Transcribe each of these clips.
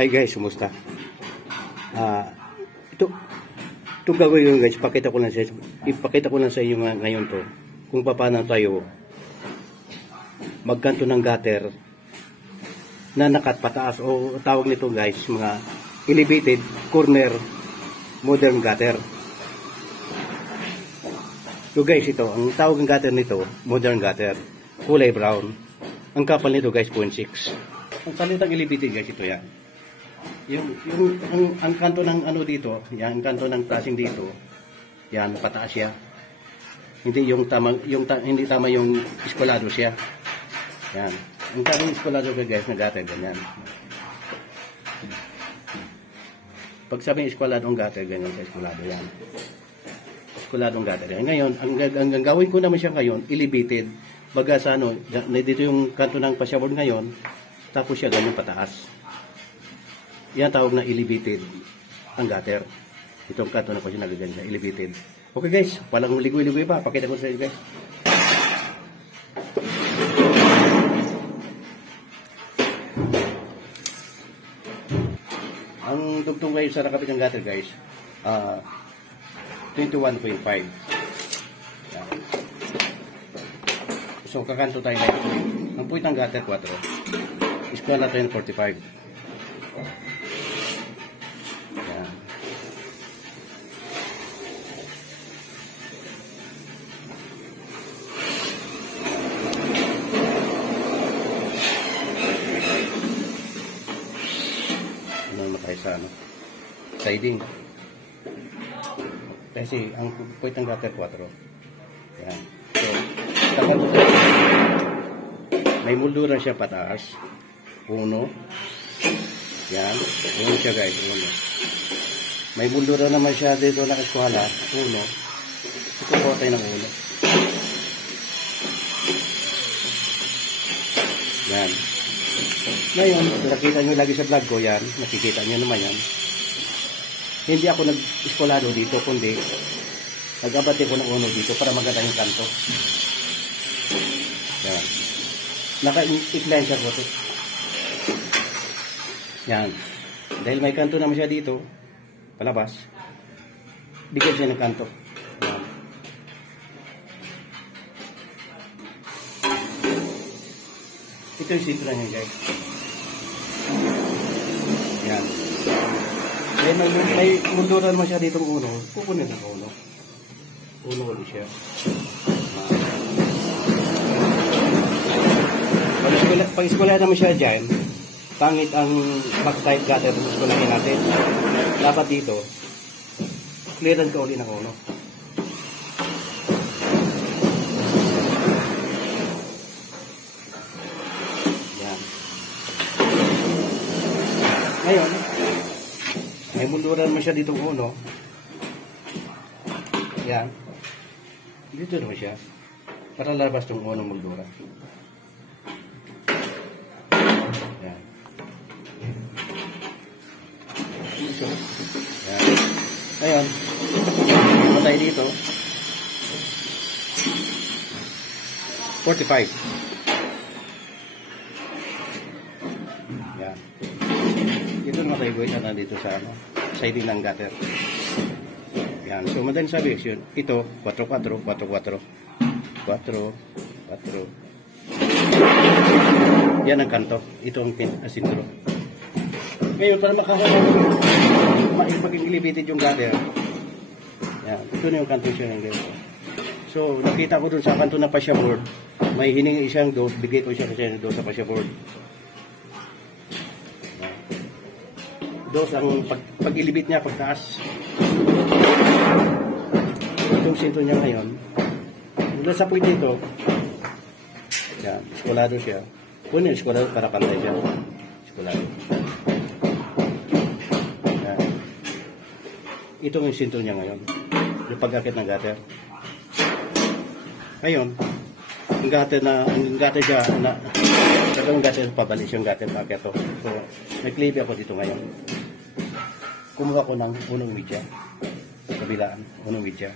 Hi guys, kumusta? Ito gagawin guys, ipakita ko lang sa inyo ngayon to kung paano tayo magkanto ng gutter na nakat pataas o tawag nito guys, mga elevated corner modern gutter. So guys, ito, ang tawag ng gutter nito, modern gutter, kulay brown. Ang kapal nito guys, 0.6. Ang salitang elevated guys, ito yan. Ang kanto ng ano dito, yan, ang kanto ng pressing dito, yan, pataas siya. Hindi hindi tama yung eskwalado siya. Yan. Ang tamang eskwalado guys na gutter, ganyan. Pag sabing eskwaladong gutter, ganyan sa eskwalado yan. Eskuladong gutter. Ngayon, ang gawin ko naman siya ngayon, elevated. Baga sa ano, dito yung kanto ng pasyabord ngayon, tapos siya ganyan pataas. Yan tawag na elevated ang gutter. Itong kanto na po siya nagaganyan, elevated. Okay guys, walang ligoy-ligoy pa. Pakita ko sa inyo guys. Ang tugtong kayo sa nakapit ng gutter guys, 21.5. So kakanto tayo na ito. Ang puwit ng gutter 4. Eskwela tayo ng 45. Yan. Ano na tayo sa ano? Siding. Kasi ang puwit ng gutter 4. Yan. So, may moldura siya pataas. 1. Yan. 1 siya guys. 1. May moldura naman siya dito na eskwala. 1. Ito po tayo ng 1. Yan. Ngayon, nakita nyo lagi sa vlog ko yan. Nakikita nyo naman yan. Hindi ako nag-eskwalado dito, kundi nag-abate ko ng 1 dito para maganda yung kanto. Yan. Naka-incline siya ko ito. Yan. Dahil may kanto naman siya dito, palabas, bigyan siya ng kanto. Yan. Ito yung sitro niya guys. Yan. May munduran mo siya ditong 1. Kukunin ng 1. 1 ulit siya. Pag eskwalahan naman siya dyan, pangit ang backside gutter pag eskwalahin natin. Dapat dito, clearance ka ulit ng 1. Yan. Ngayon, may munduran naman siya ditong 1. Yan. Dito naman siya. Para labas itong 1 muldura. Yan. Yan. Ngayon, matay dito. 45. Yan. Ito naman tayo guys na dito sa ano, siding ng gutter. Yan. So, madaling sabi yun. Ito, 4-4, 4-4. 4, 4. Yan ang kanto. Ito ang sintro. Ngayon, para maging elevated yung gutter. Yan. Ito na yung kanto siya ng gutter. So, nakita ko dun sa kanto na pasyabord, may hiningi isang dose. Bigay ko siya kasi dose sa pasyabord. Dose ang pag-elevate niya, pagtaas. Itong sintro niya ngayon, mula sa point dito, yan, eskwalado siya. Kunin eskwalado para pantay siya. Eskwalado. Yan. Ito yung sintro niya ngayon. Yung pag-akit ng gutter. Ngayon, ang gutter siya, yung gutter pabalik yung gutter packet to. So, nag-cleave ako dito ngayon. Kumuha ko ng 1 media. Kabilaan, 1 media.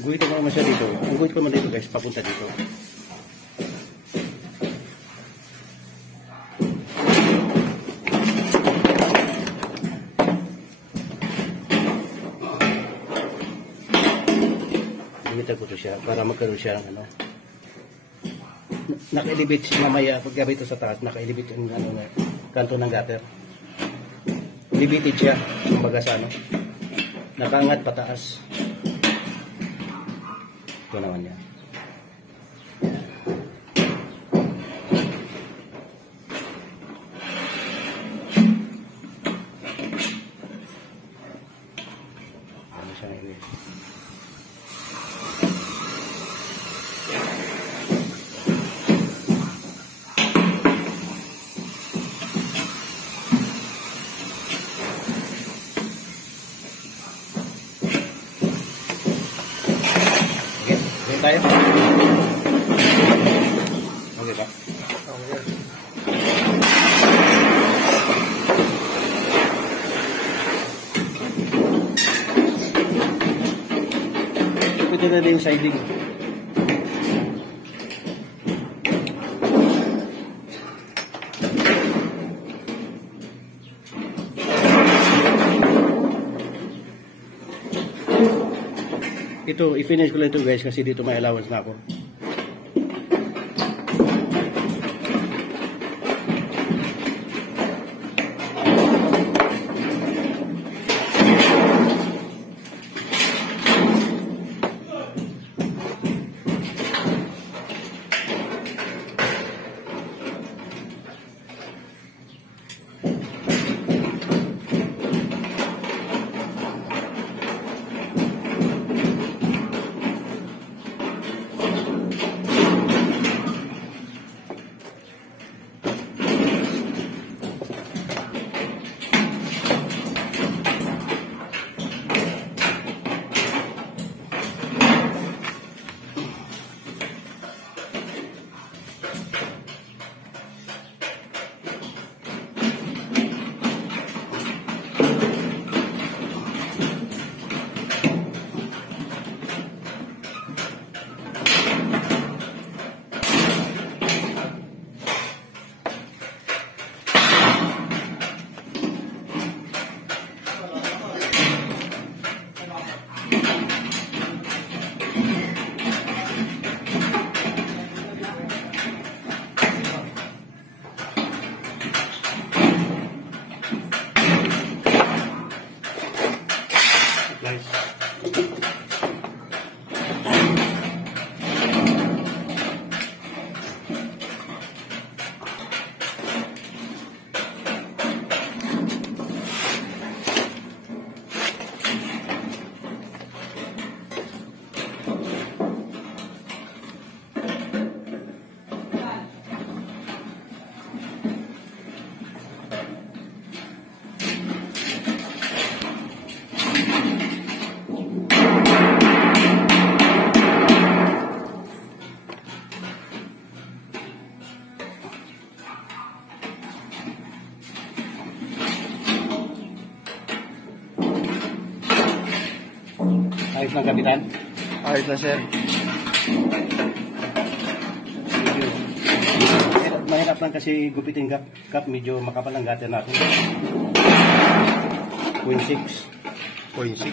Guhit ko naman siya dito. Ang guhit ko naman dito guys, papunta dito. Limiter ko to siya para magkaroon siya ng ano. Naka-elevate siya mamaya pag gabi ito sa taas, naka-elevate yung ano, kanto ng gutter. Elevated siya, kumbaga sa ano. Nakaangat pataas. Ito naman yan. Ano siya ngayon? Tayo. Okay ba? Okay. Pwede na din yung siding. Ito, i-finish ko lang ito guys kasi dito may allowance na ako. Ayos ng kapitan? Ayos na sir. Mahirap lang kasi gupitin kap, medyo makapal ang gutter natin. 0.6. 0.6.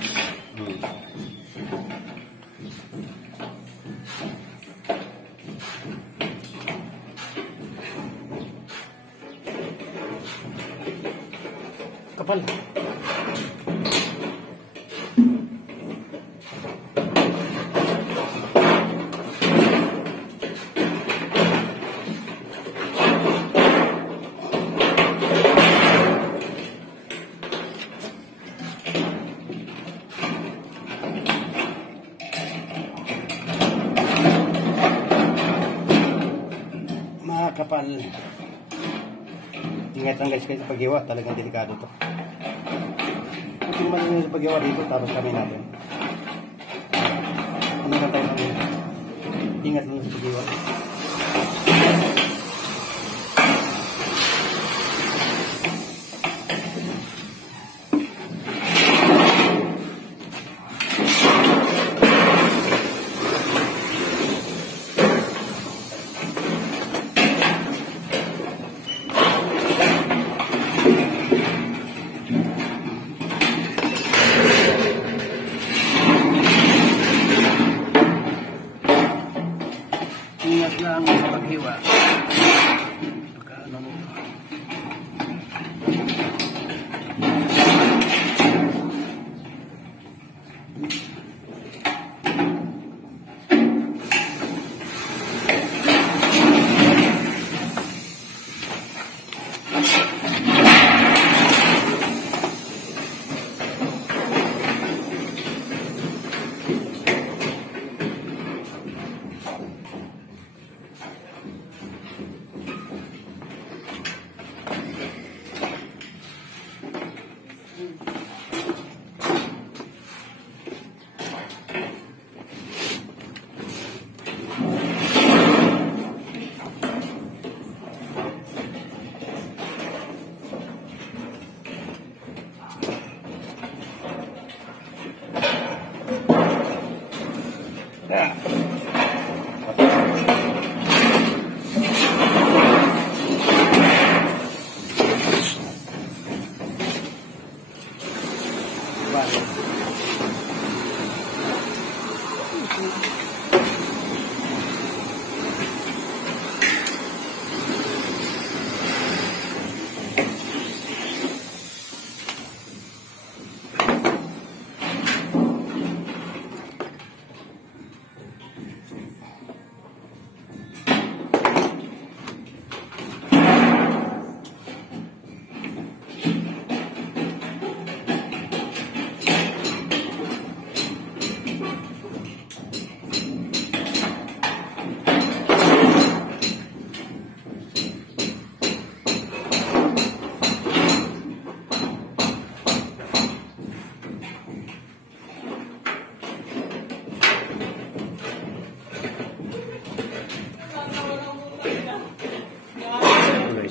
Kapal. Kapal. Ingat lang guys kayo sa paghiwa, talagang delikado to. Kung naman nyo sa paghiwa dito, tapos kami natin. Ano na tayo ng ingat lang sa paghiwa.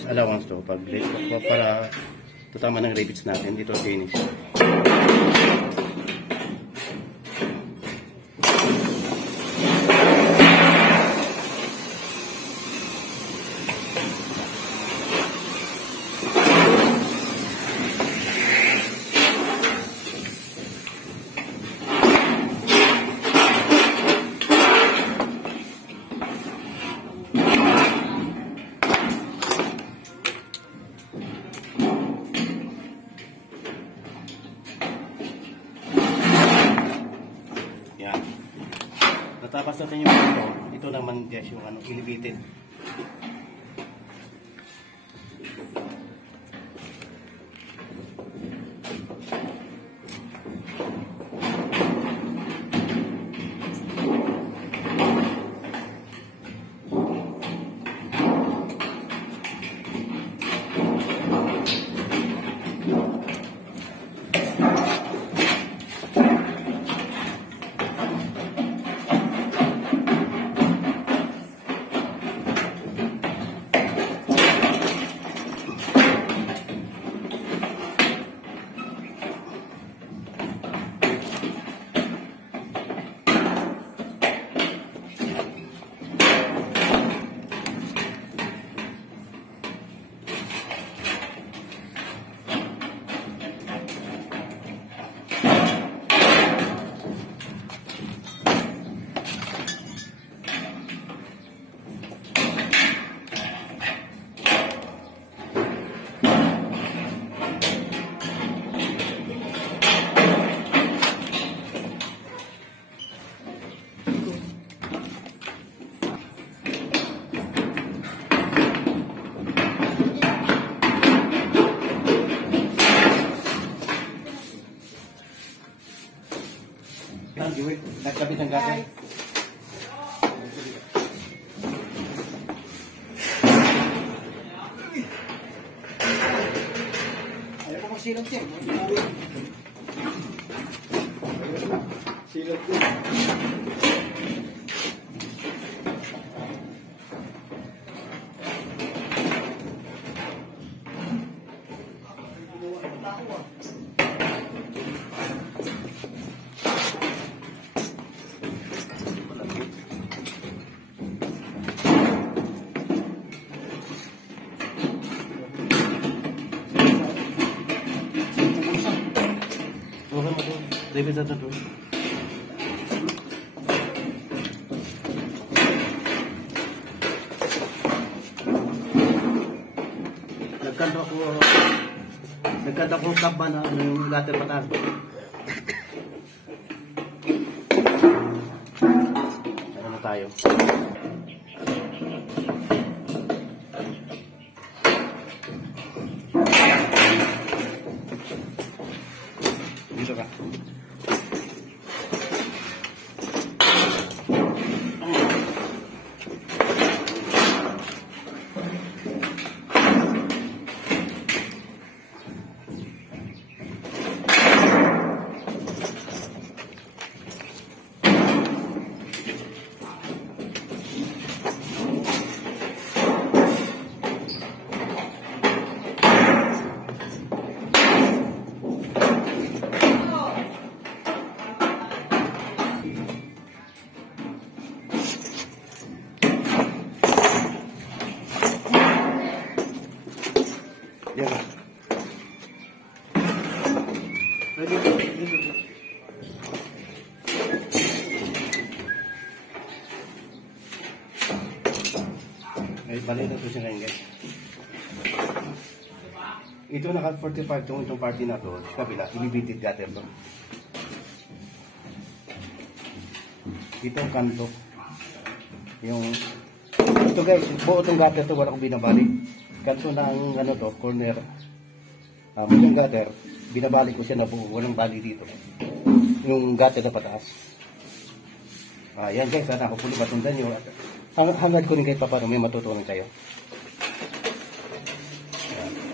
Allowance to para tutama ng rivets natin dito finish. Natapos natin yung ito naman guys yung elevated. Nagkabit ang gata. Ayaw ko magsilog siya. Silog ko. David at ito. Nagkanta ko kaba na yung gutter pataas. Ano na tayo? Dito ka. Guys, balik na ito siya ngayon guys. Ito naka 45 itong party na to. Sa kabila, elevated gutter to. Ito ang kanto. Ito guys, buo itong gutter to, wala akong binabalik. Kanto na ang ano to, corner. Yung gutter, binabalik ko siya na buo, walang bali dito. Yung gutter na pataas. Yan guys, sana ako pulo matundan nyo. Hangad ko rin kayo pa paano may matutunan kayo.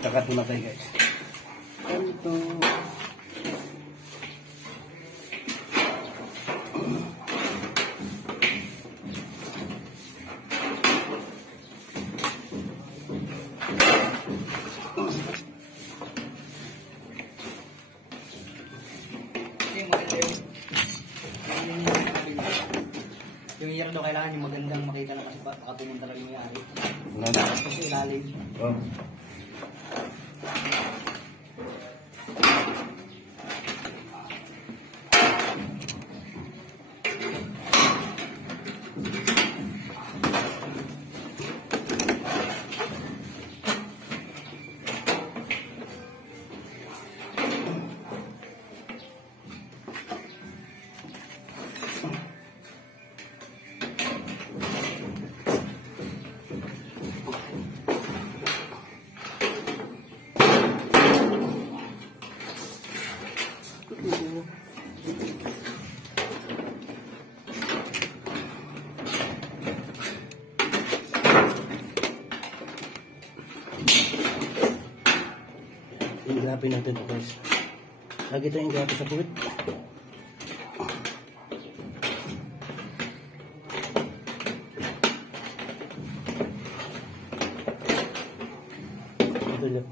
Saka ito na tayo guys. Ito. Yung year daw kailangan yung magandang makita na kasi baka pumunta lang yung yari. Ano? Kasi ilalim. Oh. Ingrapin natin ito guys. Lagi ito ingrapin sa puwit. Ito lang.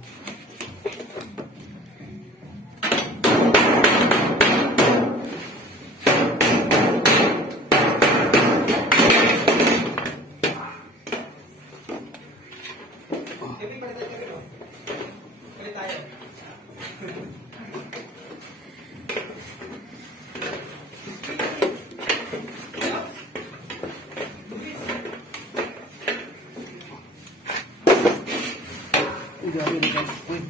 Ingrapin natin sa puwit.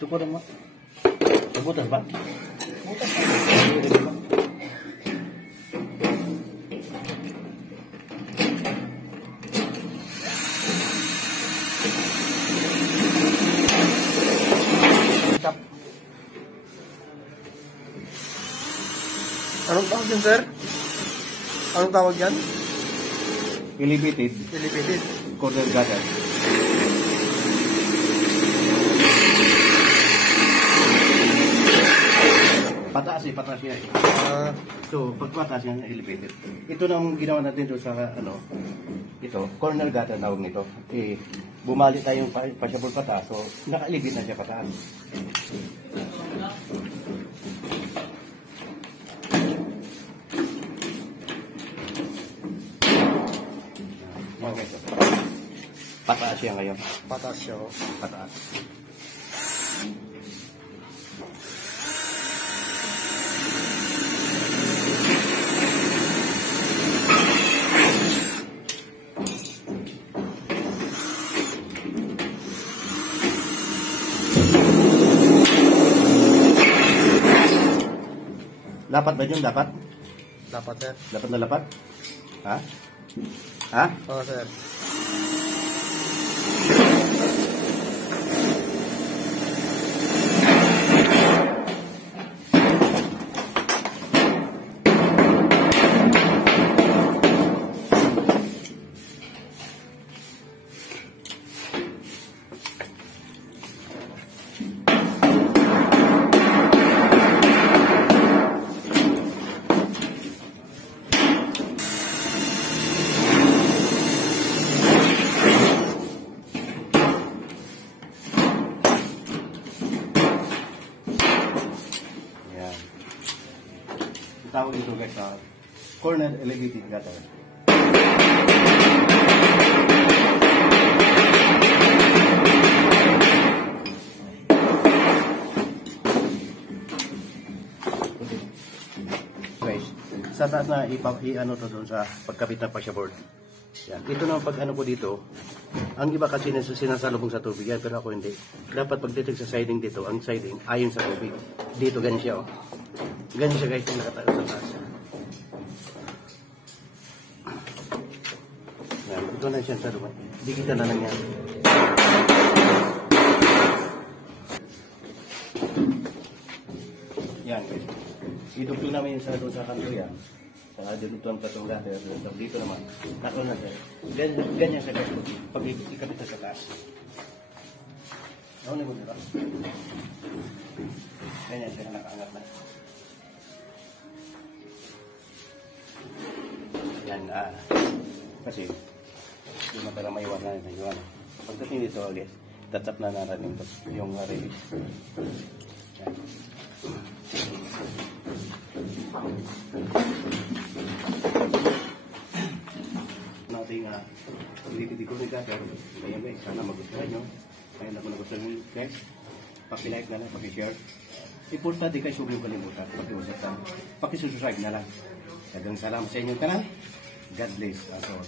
Ito po rin mo. Butas ba? Butas ba? Anong tawag yun, sir? Anong tawag yan? Elevated Elevated. corner gutter. Pataas niya. So, pag pataas niya, elevated. Ito na ang ginawa natin doon sa, ito, corner gutter tawag nito. Bumali tayong pasyabol pataas, so, naka-elevate na siya pataas. Okay. Pataas siya ngayon. Pataas siya, oh. Pataas. Lapat ba yun? Dapat? Dapat, sir. Dapat na lapat? Ha? Ha? Oo, sir. Yan. Tawag dito guys sa corner elevated gutter. Guys, sa taas na i-ano to doon sa pagkapit ng fascia board. Yan. Ito naman pag ano ko dito, ang iba kasi sinasalubong sa tubig yan, pero ako hindi. Dapat pagdating sa siding dito, ang siding ayon sa tubig. Dito ganyan siya, oh. Ganyan siya guys, yung nakatayo sa taas. Yan. Ito na siya sa lumay. Dikitan na lang yan. Yan guys. Idugto namin yung sa doon sa kanto yan. Saka dito ang patong gutter. Dito naman. Nako na siya. Ganyan siya guys. Pag ikapit na sa taas. Ano mo diba? Ganyan siya nakaangat na. Yan kasi yung matara may iwanan na yun. Pagdating dito guys, tatap na natin yung release. Yan. Nating hindi ko nila pero ngayon guys, sana magustuhan nyo. Kaya na kung nagustuhan nyo guys, pakilike na lang, pakishare. Importante guys, huwag nyo kalimutan. Pakiusap na, pakisubscribe na lang. Dagang salamat sa inyong kanal. God bless us all.